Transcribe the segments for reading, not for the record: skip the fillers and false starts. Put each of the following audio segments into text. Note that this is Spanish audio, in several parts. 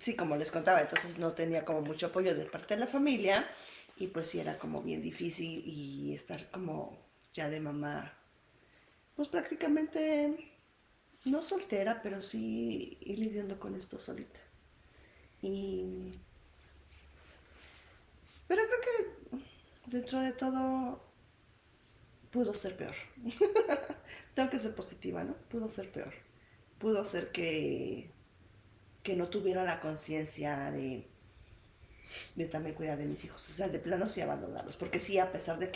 sí, como les contaba, entonces no tenía como mucho apoyo de parte de la familia y pues sí era como bien difícil y estar como ya de mamá, pues prácticamente no soltera, pero sí ir lidiando con esto solita. Y, pero creo que dentro de todo pudo ser peor. Tengo que ser positiva, ¿no? Pudo ser peor. Pudo ser que no tuviera la conciencia de también cuidar de mis hijos. O sea, de plano sí abandonarlos. Porque sí, a pesar de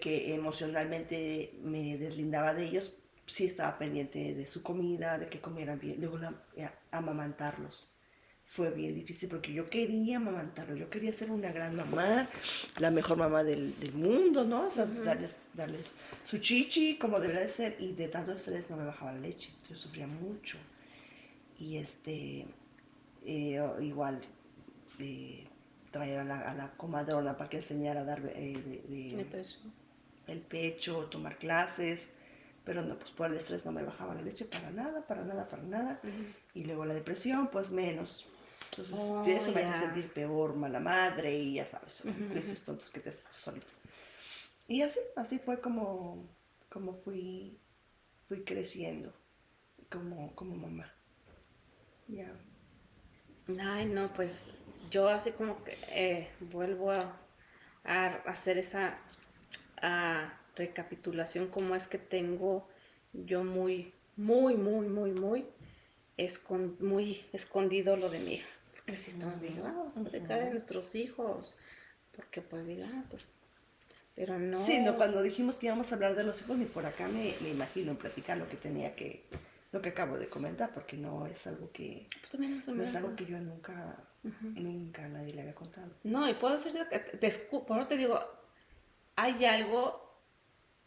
que emocionalmente me deslindaba de ellos, sí estaba pendiente de su comida, de que comieran bien. Luego amamantarlos. Fue bien difícil porque yo quería amamantarlos, yo quería ser una gran mamá, la mejor mamá del mundo, ¿no? O sea, darles su chichi como debería de ser y de tanto estrés no me bajaba la leche, yo sufría mucho. Y igual traer a la comadrona para que enseñara a dar el pecho, tomar clases, pero no, pues por el estrés no me bajaba la leche para nada, para nada, para nada. Y luego la depresión, pues menos. Entonces, eso me hace sentir peor, mala madre y ya sabes, crisis tontos que te haces solito. Y así fue como fui creciendo como mamá. Ya. Ay, no, pues yo así como que vuelvo a hacer esa recapitulación, como es que tengo yo muy escondido lo de mi hija. Porque si estamos, dije, vamos a platicar de nuestros hijos. Porque pues diga, pues, pero Sí, no, no. cuando dijimos que íbamos a hablar de los hijos, ni por acá me imagino en platicar lo que acabo de comentar, porque no es algo que, Pues también no se no me es algo da. que yo nunca a nadie le había contado. No, y puedo decir que por eso te digo, hay algo,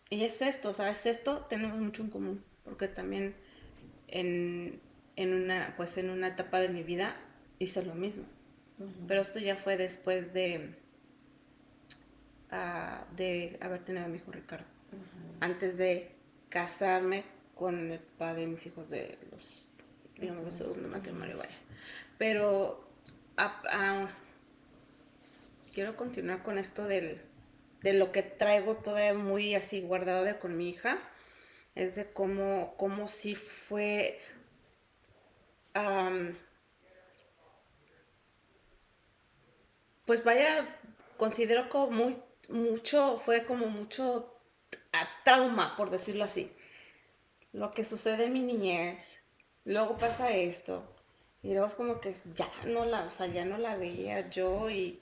y es esto, o sea, es esto, tenemos mucho en común, porque también en una etapa de mi vida hice lo mismo. Pero esto ya fue después de haber tenido a mi hijo Ricardo. Antes de casarme con el padre de mis hijos de los, digamos, de segundo matrimonio, vaya. Pero a, a, quiero continuar con esto de lo que traigo todavía muy así guardado de con mi hija. Es de cómo sí fue, um, pues vaya, considero como fue como mucho trauma, por decirlo así. Lo que sucede en mi niñez, luego pasa esto, y luego es como que o sea, ya no la veía yo, y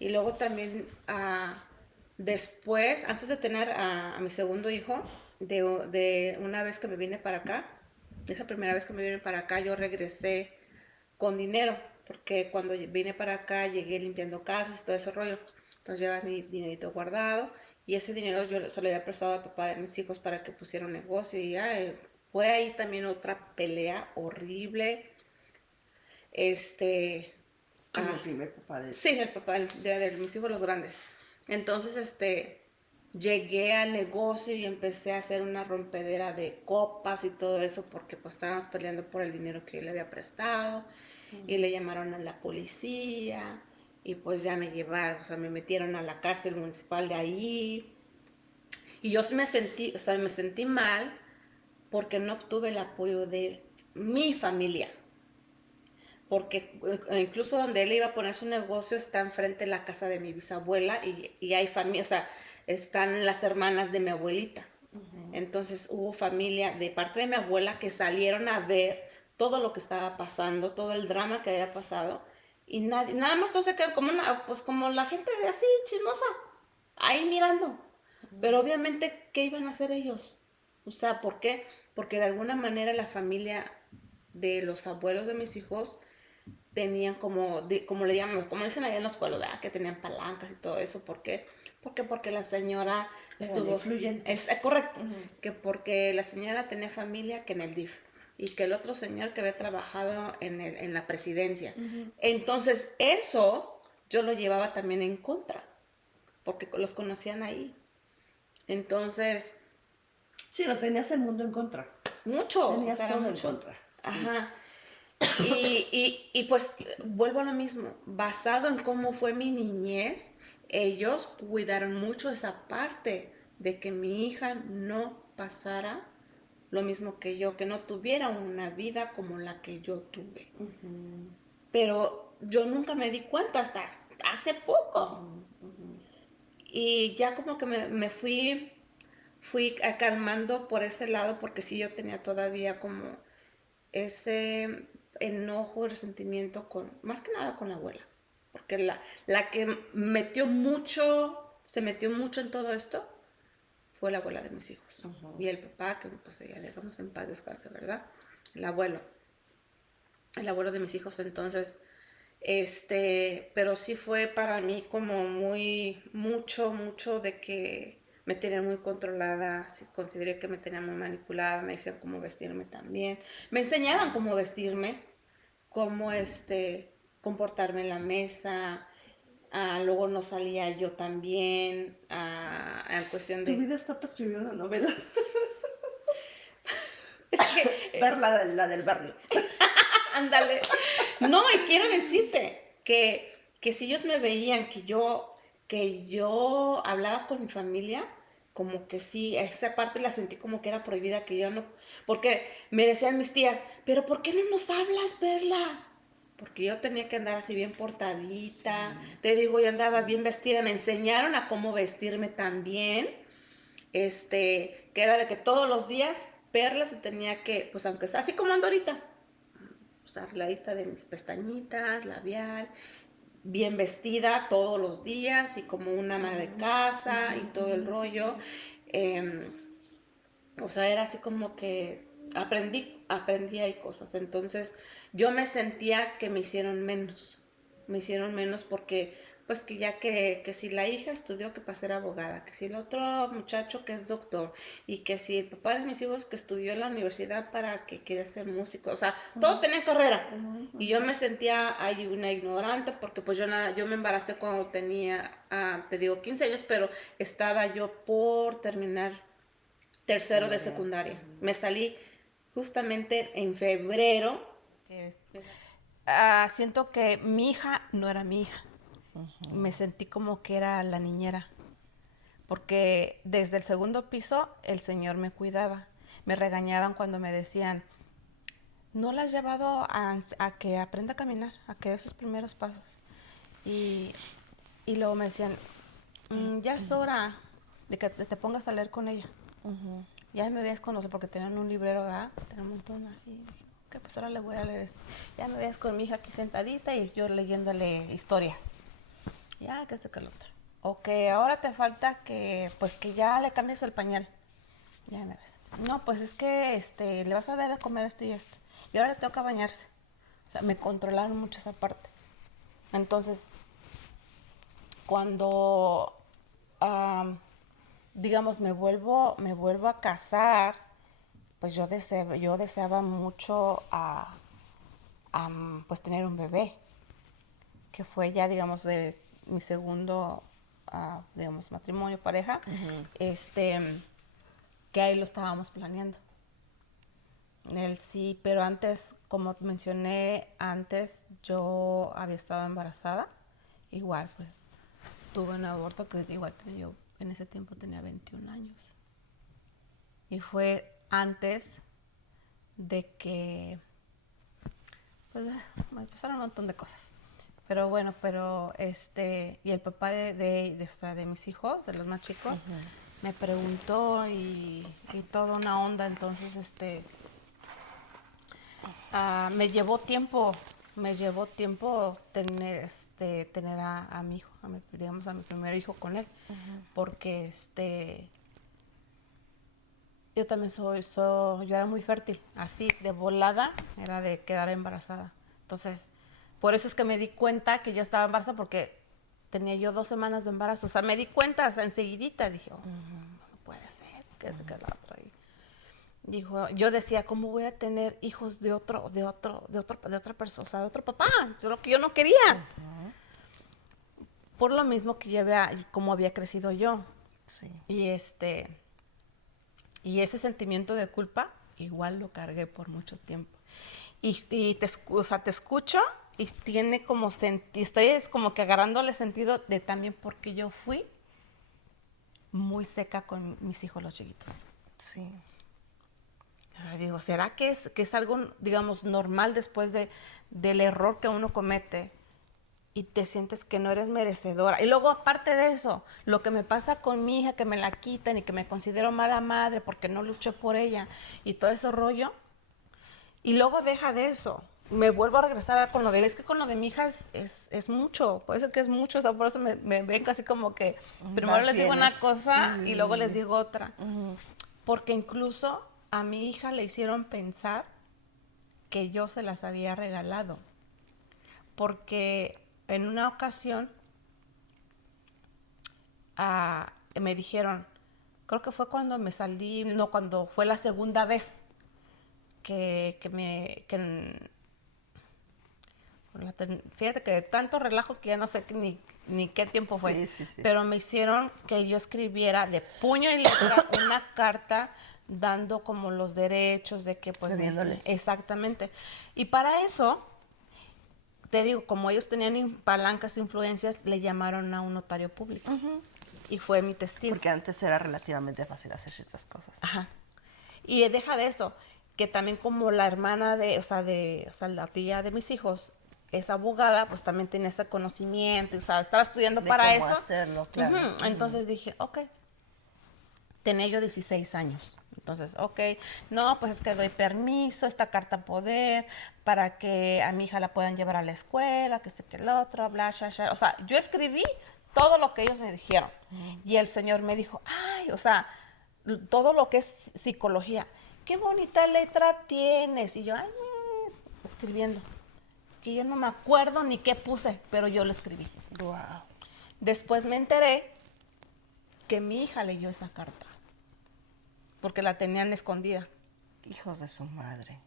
luego también después, antes de tener a mi segundo hijo, de una vez que me vine para acá, esa primera vez que me vine para acá, yo regresé con dinero, porque cuando vine para acá llegué limpiando casas y todo ese rollo. Entonces llevaba mi dinerito guardado y ese dinero yo se lo había prestado al papá de mis hijos para que pusiera un negocio y fue ahí también otra pelea horrible. Este, Con ah, el primer papá de sí, tus el hijos. papá de mis hijos los grandes. Entonces, llegué al negocio y empecé a hacer una rompedera de copas y todo eso porque pues estábamos peleando por el dinero que yo le había prestado y le llamaron a la policía y pues ya me llevaron, o sea, me metieron a la cárcel municipal de ahí y yo me sentí, o sea, me sentí mal porque no obtuve el apoyo de mi familia. Porque incluso donde él iba a poner su negocio está enfrente de la casa de mi bisabuela y hay familia, o sea, están las hermanas de mi abuelita. Entonces hubo familia de parte de mi abuela que salieron a ver todo lo que estaba pasando, todo el drama que había pasado y nada más todo se quedó como pues como la gente de así chismosa, ahí mirando. Pero obviamente, ¿qué iban a hacer ellos? O sea, ¿por qué? Porque de alguna manera la familia de los abuelos de mis hijos tenían como le llaman, como dicen allá en los pueblos, ¿verdad? Que tenían palancas y todo eso. ¿Por qué? Porque la señora Eran estuvo, es influyentes. correcto, que porque la señora tenía familia que en el DIF y que el otro señor que había trabajado en la presidencia. Entonces, eso yo lo llevaba también en contra, porque los conocían ahí. Entonces, Sí, no tenías el mundo en contra. mucho, o sea, Tenías era todo en mucho. contra. Sí. Ajá. Y pues vuelvo a lo mismo, basado en cómo fue mi niñez, ellos cuidaron mucho esa parte de que mi hija no pasara lo mismo que yo, que no tuviera una vida como la que yo tuve. Pero yo nunca me di cuenta hasta hace poco. Y ya como que me fui calmando por ese lado, porque sí yo tenía todavía como ese enojo, resentimiento con, más que nada con la abuela. Porque la que se metió mucho en todo esto, fue la abuela de mis hijos. Y el papá, que pues ya dejamos en paz, descanse, ¿verdad? El abuelo. El abuelo de mis hijos, entonces, pero sí fue para mí como mucho de que me tenían muy controlada, sí, consideré que me tenían muy manipulada, me decían cómo vestirme también, me enseñaban cómo vestirme, cómo comportarme en la mesa, luego no salía yo también, en cuestión Tu de... vida está para escribir una novela. Es que, Ver la del barrio. ándale. No, y quiero decirte que si ellos me veían que yo hablaba con mi familia, como que sí, esa parte la sentí como que era prohibida, que yo no, porque me decían mis tías, pero ¿por qué no nos hablas, Perla? Porque yo tenía que andar así bien portadita, te digo, yo andaba bien vestida, me enseñaron a cómo vestirme también, que era de que todos los días Perla se tenía que, pues aunque sea así como ando ahorita, pues arregladita de mis pestañitas, labial, bien vestida todos los días y como una ama de casa y todo el rollo. Eh, o sea, era así como que aprendí ahí cosas. Entonces yo me sentía que me hicieron menos porque pues que ya que si la hija estudió que para ser abogada, que si el otro muchacho que es doctor y que si el papá de mis hijos que estudió en la universidad para que quiere ser músico, o sea, todos tenían carrera y yo me sentía ahí una ignorante porque pues yo me embaracé cuando tenía, te digo, 15 años, pero estaba yo por terminar tercero de secundaria. Me salí justamente en febrero. Siento que mi hija no era mi hija. Me sentí como que era la niñera. Porque desde el segundo piso el señor me cuidaba. Me regañaban cuando me decían, no la has llevado a que aprenda a caminar, a que dé sus primeros pasos. Y, y luego me decían, ya es hora de que te pongas a leer con ella. Ya me veías con porque tenían un librero, ¿verdad? Tenían un montón así. Dije, ok, pues ahora le voy a leer esto. Ya me veías con mi hija aquí sentadita y yo leyéndole historias. Ya, que esto, que lo otro. Ok, ahora te falta pues que ya le cambies el pañal. Ya me ves. No, pues es que le vas a dar de comer esto y esto. Y ahora le toca bañarse. O sea, me controlaron mucho esa parte. Entonces, cuando digamos, me vuelvo a casar, pues yo deseaba mucho pues tener un bebé, que fue ya, digamos, de mi segundo, digamos, matrimonio, pareja, que ahí lo estábamos planeando. Él sí, pero antes, como mencioné antes, yo había estado embarazada, igual, pues, tuve un aborto que igual yo en ese tiempo tenía 21 años. Y fue antes de que, pues, me pasaron un montón de cosas. Pero bueno, y el papá de mis hijos, de los más chicos, me preguntó y toda una onda. Entonces, me llevó tiempo tener a mi hijo, digamos, a mi primer hijo con él, porque yo también yo era muy fértil, así de volada era de quedar embarazada. Entonces, por eso es que me di cuenta que yo estaba embarazada, porque tenía yo 2 semanas de embarazo. O sea, me di cuenta, o sea, enseguidita dije, no puede ser, que es que la otra. Dijo, yo decía, ¿cómo voy a tener hijos de otra persona, o sea, de otro papá? Eso es lo que yo no quería. Por lo mismo que como había crecido yo. Sí. Y y ese sentimiento de culpa igual lo cargué por mucho tiempo. o sea, te escucho y tiene como estoy es como que agarrándole sentido de también porque yo fui muy seca con mis hijos los chiquitos. Sí. O sea, digo, ¿será que es algo, digamos, normal después del error que uno comete y te sientes que no eres merecedora? Y luego, aparte de eso, lo que me pasa con mi hija, que me la quitan y que me considero mala madre porque no luché por ella y todo ese rollo, y luego deja de eso. Me vuelvo a regresar con lo de él. Es que con lo de mi hija es mucho. Puede ser que es mucho. O sea, por eso me ven casi como que primero les digo una cosa y luego les digo otra. Porque incluso a mi hija le hicieron pensar que yo se las había regalado. Porque en una ocasión me dijeron, creo que fue cuando me salí, no, cuando fue la segunda vez fíjate que de tanto relajo que ya no sé ni qué tiempo fue, pero me hicieron que yo escribiera de puño y letra una carta dando como los derechos de que pues cediéndoles. Exactamente. Y para eso, te digo, como ellos tenían palancas, influencias, le llamaron a un notario público. Y fue mi testigo. Porque antes era relativamente fácil hacer ciertas cosas. Ajá. Y deja de eso, que también como la hermana o sea, la tía de mis hijos es abogada, pues también tenía ese conocimiento, o sea, estaba estudiando de para cómo eso. Hacerlo, claro. Entonces dije, ok, tenía yo 16 años. Entonces, ok, no, pues es que doy permiso, esta carta poder, para que a mi hija la puedan llevar a la escuela, que que el otro, bla, bla, bla. O sea, yo escribí todo lo que ellos me dijeron. Y el señor me dijo, ay, o sea, todo lo que es psicología, qué bonita letra tienes. Y yo, ay, escribiendo. Que yo no me acuerdo ni qué puse, pero yo lo escribí. Wow. Después me enteré que mi hija leyó esa carta, porque la tenían escondida. Hijos de su madre.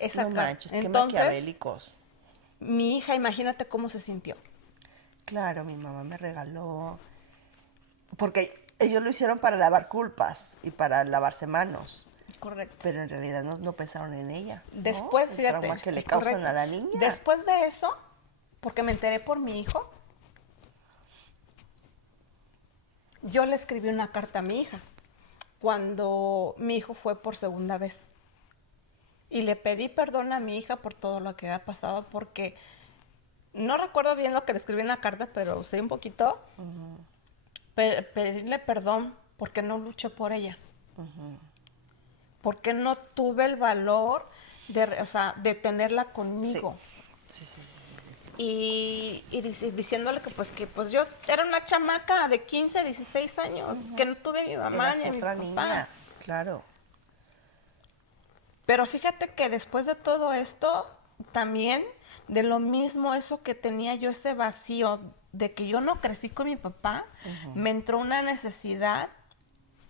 Esa no manches, Entonces, qué maquiavélicos. Mi hija, imagínate cómo se sintió. Claro, mi mamá me regaló, porque ellos lo hicieron para lavar culpas y para lavarse manos. Correcto. Pero en realidad no pensaron en ella. Después, ¿no? fíjate. El trauma que le causan correcto. a la niña. Después de eso, porque me enteré por mi hijo, yo le escribí una carta a mi hija cuando mi hijo fue por segunda vez. Y le pedí perdón a mi hija por todo lo que había pasado, porque no recuerdo bien lo que le escribí en la carta, pero sé un poquito. Pedirle perdón porque no luché por ella. Porque no tuve el valor de tenerla conmigo. Sí. Y diciéndole que pues yo era una chamaca de 15, 16 años, que no tuve a mi mamá ni a mi papá. Niña, claro. Pero fíjate que después de todo esto, también de lo mismo eso que tenía yo, ese vacío de que yo no crecí con mi papá, me entró una necesidad,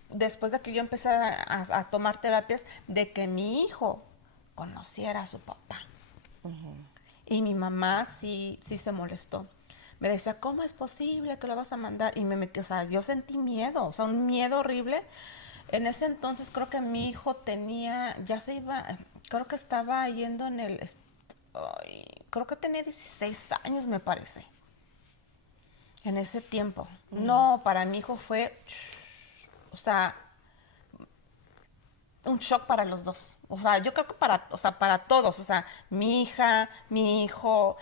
después de que yo empecé a tomar terapias, de que mi hijo conociera a su papá. Y mi mamá sí se molestó. Me decía, ¿cómo es posible que lo vas a mandar? Y me metió, o sea, yo sentí miedo, o sea, un miedo horrible. En ese entonces creo que mi hijo creo que estaba yendo creo que tenía 16 años, me parece. En ese tiempo. No, para mi hijo fue, o sea, un shock para los dos. O sea, yo creo que para todos, o sea, mi hija, mi hijo,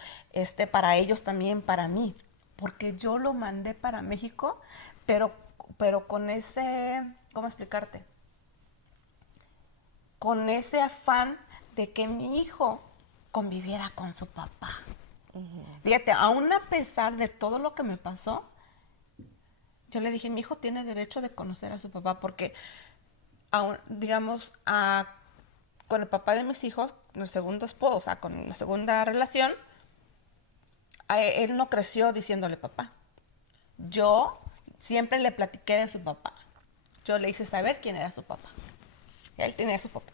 para ellos también, para mí. Porque yo lo mandé para México, pero con ese, ¿cómo explicarte? Con ese afán de que mi hijo conviviera con su papá. Fíjate, aún a pesar de todo lo que me pasó, yo le dije, mi hijo tiene derecho de conocer a su papá, porque digamos, con el papá de mis hijos, el segundo esposo, o sea, con la segunda relación, él no creció diciéndole papá. Yo siempre le platiqué de su papá. Yo le hice saber quién era su papá. Él tenía su papá.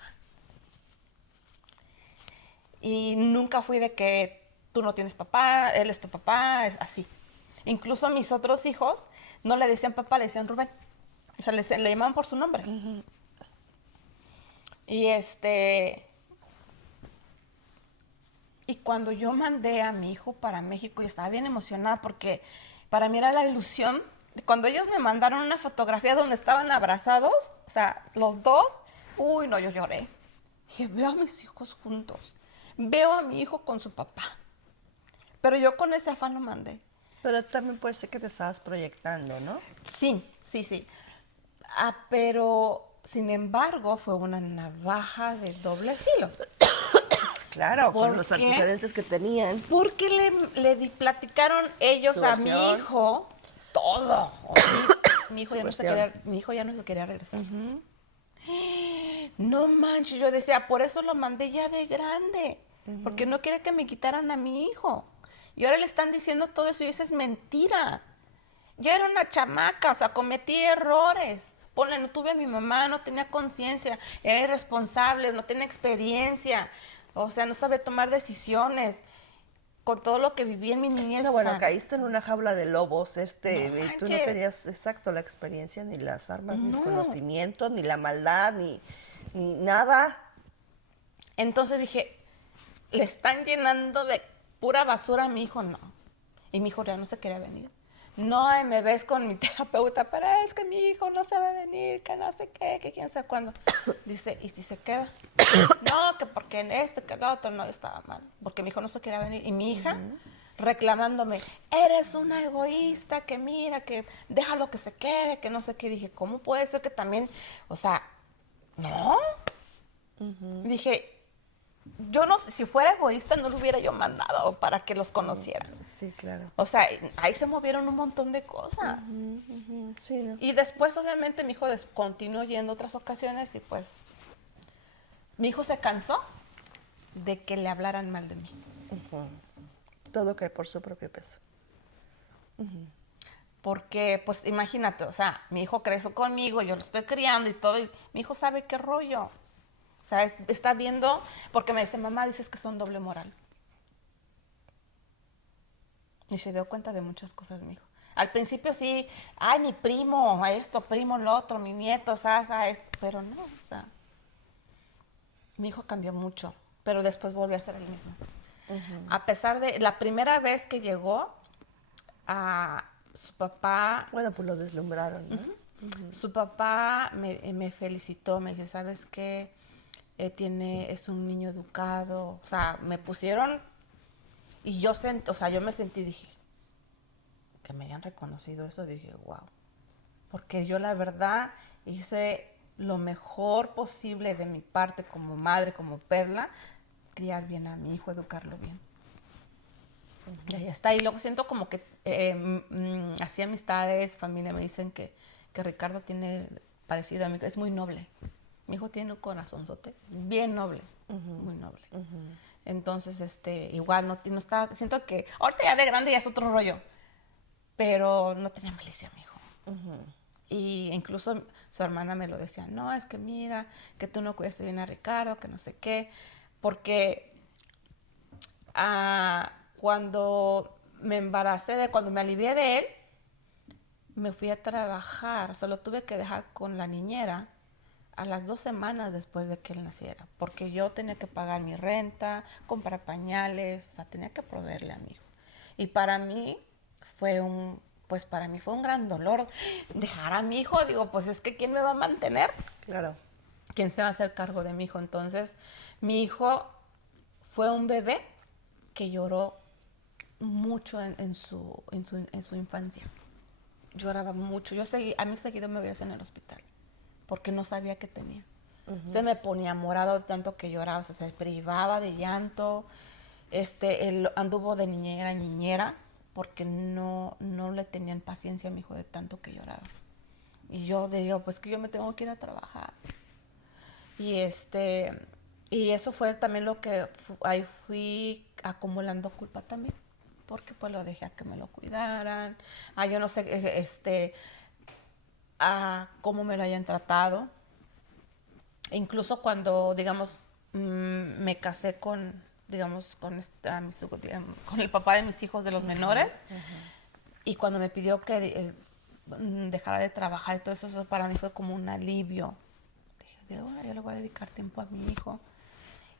Y nunca fui de que tú no tienes papá, él es tu papá, es así. Incluso mis otros hijos no le decían papá, le decían Rubén. O sea, le llamaban por su nombre. Y Y cuando yo mandé a mi hijo para México, yo estaba bien emocionada porque para mí era la ilusión. Cuando ellos me mandaron una fotografía donde estaban abrazados, o sea, los dos, uy, no, yo lloré. Dije, veo a mis hijos juntos, veo a mi hijo con su papá. Pero yo con ese afán lo mandé. Pero también puede ser que te estabas proyectando, ¿no? Sí, sí, sí. Pero, sin embargo, fue una navaja de doble filo. Claro, ¿Por con los qué? antecedentes que tenían. Porque platicaron ellos Su a mi versión. hijo todo. Mi hijo, Su ya no se versión. quería, mi hijo ya no se quería regresar. No manches, yo decía, por eso lo mandé ya de grande. Porque no quiere que me quitaran a mi hijo. Y ahora le están diciendo todo eso y eso es mentira. Yo era una chamaca, o sea, cometí errores. Ponle, no tuve a mi mamá, no tenía conciencia, era irresponsable, no tenía experiencia, o sea, no sabía tomar decisiones. Con todo lo que viví en mi niñez. No, o bueno, sea, caíste en una jaula de lobos, no y tú no manches. tenías exacto la experiencia, ni las armas, ni el No. conocimiento, ni la maldad, ni nada. Entonces dije, le están llenando de pura basura a mi hijo, no. Y mi hijo ya no se quería venir. No, y me ves con mi terapeuta, pero es que mi hijo no se va a venir, que no sé qué, que quién sabe cuándo. Dice, ¿y si se queda? No, que porque en este, que el otro, no, yo estaba mal. Porque mi hijo no se quería venir. Y mi hija reclamándome, eres una egoísta, que mira, que déjalo que se quede, que no sé qué. Dije, ¿cómo puede ser que también, o sea, no? Dije, yo no sé, si fuera egoísta no lo hubiera yo mandado para que los conocieran. Sí, claro. O sea, ahí se movieron un montón de cosas. Sí, ¿no? Y después, obviamente, mi hijo continuó yendo otras ocasiones y pues mi hijo se cansó de que le hablaran mal de mí. Todo cae por su propio peso. Porque, pues, imagínate, o sea, mi hijo creció conmigo, yo lo estoy criando y todo, y mi hijo sabe qué rollo. O sea, está viendo, porque me dice, mamá, dices que son doble moral. Y se dio cuenta de muchas cosas, mi hijo. Al principio sí, ay, mi primo, esto, primo, lo otro, mi nieto, sasa, esto, pero no, o sea, mi hijo cambió mucho, pero después volvió a ser el mismo. A pesar de, la primera vez que llegó, a su papá, Bueno, pues lo deslumbraron, ¿no? su papá me felicitó, me dice, ¿sabes qué? Es un niño educado, o sea, me pusieron, y yo yo me sentí, dije, que me hayan reconocido eso, dije, wow. Porque yo la verdad hice lo mejor posible de mi parte como madre, como Perla, criar bien a mi hijo, educarlo bien. Y ahí está. Y luego siento como que así amistades, familia me dicen que Ricardo tiene parecido a mí, es muy noble. Mi hijo tiene un corazonzote, bien noble, muy noble. Entonces, igual no está, siento que ahorita ya de grande ya es otro rollo, pero no tenía malicia mi hijo. Y incluso su hermana me lo decía, no, es que mira, que tú no cuidaste bien a Ricardo, que no sé qué, porque cuando me embaracé, cuando me alivié de él, me fui a trabajar, o sea, lo tuve que dejar con la niñera a las 2 semanas después de que él naciera, porque yo tenía que pagar mi renta, comprar pañales, o sea, tenía que proveerle a mi hijo. Y para mí fue un gran dolor dejar a mi hijo, digo, pues es que ¿quién me va a mantener? Claro. ¿Quién se va a hacer cargo de mi hijo? Entonces, mi hijo fue un bebé que lloró mucho en su infancia. Lloraba mucho. A mí seguido me veía en el hospital porque no sabía qué tenía. Se me ponía morado de tanto que lloraba, o sea, se privaba de llanto. Él anduvo de niñera en niñera porque no le tenían paciencia a mi hijo de tanto que lloraba. Y yo digo, pues que yo me tengo que ir a trabajar. Y y eso fue también lo que ahí fui acumulando culpa también, porque pues lo dejé a que me lo cuidaran. Yo no sé, a cómo me lo hayan tratado. E incluso cuando, digamos, me casé con el papá de mis hijos de los menores, y cuando me pidió que dejara de trabajar y todo eso, eso para mí fue como un alivio. Dije, ahora yo le voy a dedicar tiempo a mi hijo.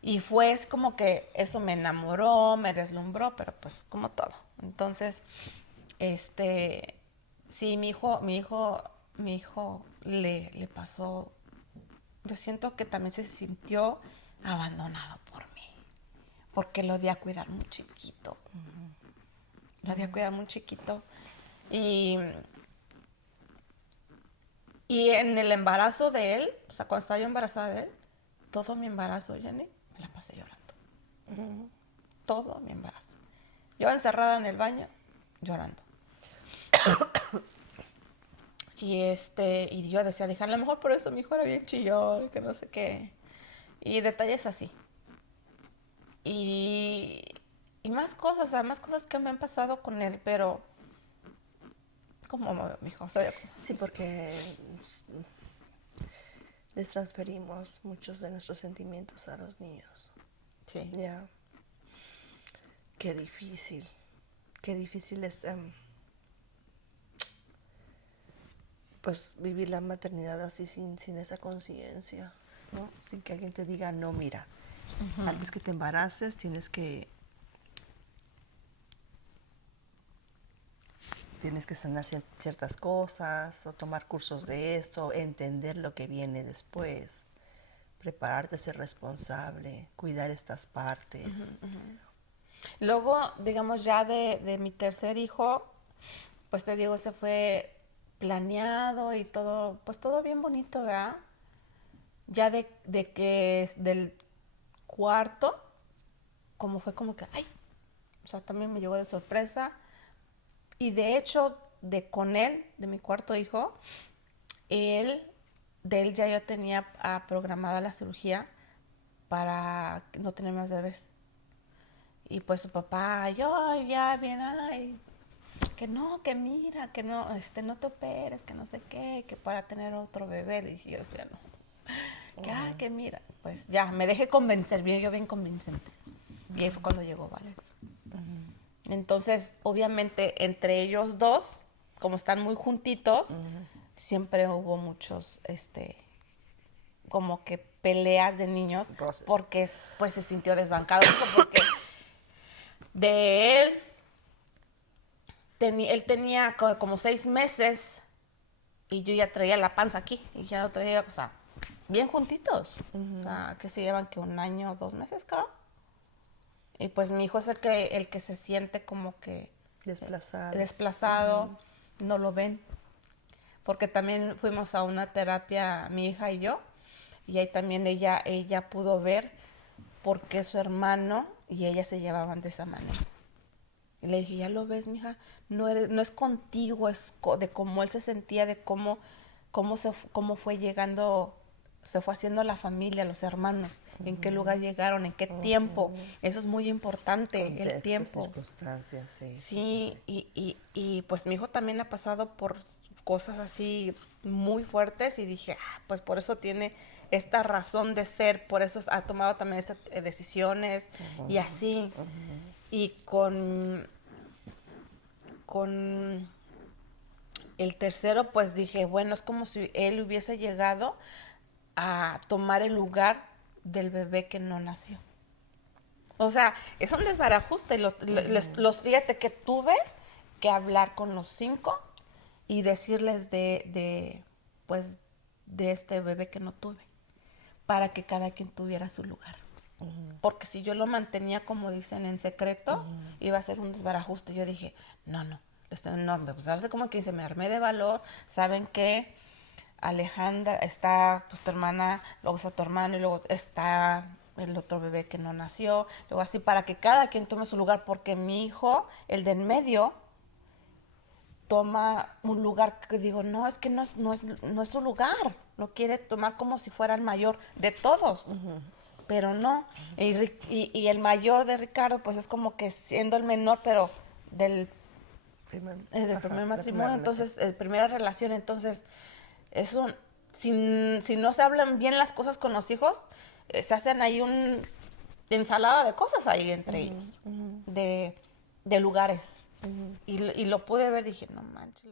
Y fue es como que eso me enamoró, me deslumbró, pero pues como todo. Entonces, sí, mi hijo le pasó. Yo siento que también se sintió abandonado por mí, porque lo di a cuidar muy chiquito. Lo di a cuidar muy chiquito. Y, y en el embarazo de él, o sea, cuando estaba yo embarazada de él, todo mi embarazo, Jenny, me la pasé llorando. Todo mi embarazo. Yo encerrada en el baño, llorando. Y yo decía, dije, a lo mejor por eso mi hijo era bien chillón, que no sé qué. Y detalles así. Y, y más cosas, o sea, más cosas que me han pasado con él, pero como mi hijo, Sí, porque les transferimos muchos de nuestros sentimientos a los niños. Sí. Ya. Qué difícil es pues vivir la maternidad así sin esa conciencia, ¿no? Sin que alguien te diga, no, mira, antes que te embaraces tienes que sanar ciertas cosas o tomar cursos de esto, entender lo que viene después, prepararte a ser responsable, cuidar estas partes. Luego, digamos, ya de mi tercer hijo, pues te digo, se fue planeado y todo, pues todo bien bonito, ¿verdad? Ya de que del cuarto, como fue como que, ay, o sea, también me llegó de sorpresa. Y de hecho, con él, de mi cuarto hijo, de él ya yo tenía programada la cirugía para no tener más bebés. Y pues su papá, yo ya bien, ay, que no, que mira, que no, no te operes, que no sé qué, que para tener otro bebé. Le dije yo, o sea, no. Que, ay, que mira, pues ya, me dejé convencer, yo bien convincente. Y ahí fue cuando llegó Vale. Entonces, obviamente, entre ellos dos, como están muy juntitos, siempre hubo muchos, como que peleas de niños, Roces. porque pues se sintió desbancado, porque de él tenía como 6 meses y yo ya traía la panza aquí y ya lo traía, o sea, bien juntitos, o sea, que se llevan que 1 año, 2 meses, creo. Y pues mi hijo es el que se siente como que desplazado, no lo ven. Porque también fuimos a una terapia, mi hija y yo, y ahí también ella pudo ver por qué su hermano y ella se llevaban de esa manera. Y le dije, ya lo ves, mija, no es contigo, es de cómo él se sentía, de cómo fue llegando, se fue haciendo la familia, los hermanos, en qué lugar llegaron, en qué tiempo. Eso es muy importante, Contexto, el tiempo. circunstancias, sí. Sí. Y pues mi hijo también ha pasado por cosas así muy fuertes y dije, pues por eso tiene esta razón de ser, por eso ha tomado también estas decisiones y así. Y con el tercero, pues dije, bueno, es como si él hubiese llegado a tomar el lugar del bebé que no nació. O sea, es un desbarajuste. Los fíjate que tuve que hablar con los 5 y decirles pues, de este bebé que no tuve, para que cada quien tuviera su lugar. Porque si yo lo mantenía, como dicen, en secreto, iba a ser un desbarajuste. Yo dije, no, pues ahora sé como que se me armé de valor. ¿Saben qué? Alejandra, está pues tu hermana, luego está tu hermano y luego está el otro bebé que no nació. Luego así para que cada quien tome su lugar, porque mi hijo, el de en medio, toma un lugar que digo, no, es que no es su lugar. Lo quiere tomar como si fuera el mayor de todos. Pero no. Y el mayor de Ricardo, pues es como que siendo el menor, pero del primer matrimonio, entonces, primera relación, entonces, eso, si no se hablan bien las cosas con los hijos, se hacen ahí ensalada de cosas ahí entre ellos, de lugares. Y lo pude ver, dije, no manches,